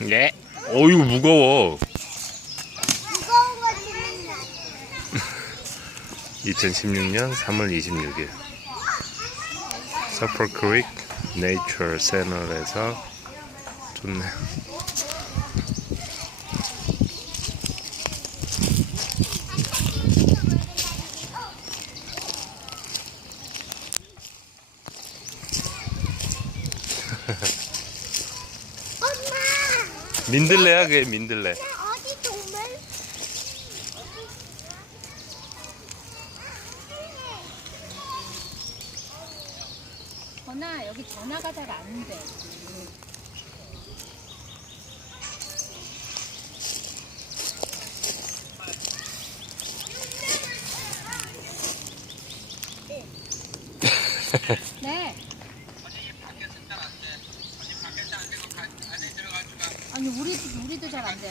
네. 어이구 무거워. 무거운 거 주는 거 2016년 3월 26일 서퍼 크릭 네이처 채널에서 좋네요. 엄마! 민들레야 그게 민들레. 어디 동물? 전화 여기 전화가 잘 안 돼. 네. 아니 우리도 잘 안 돼요.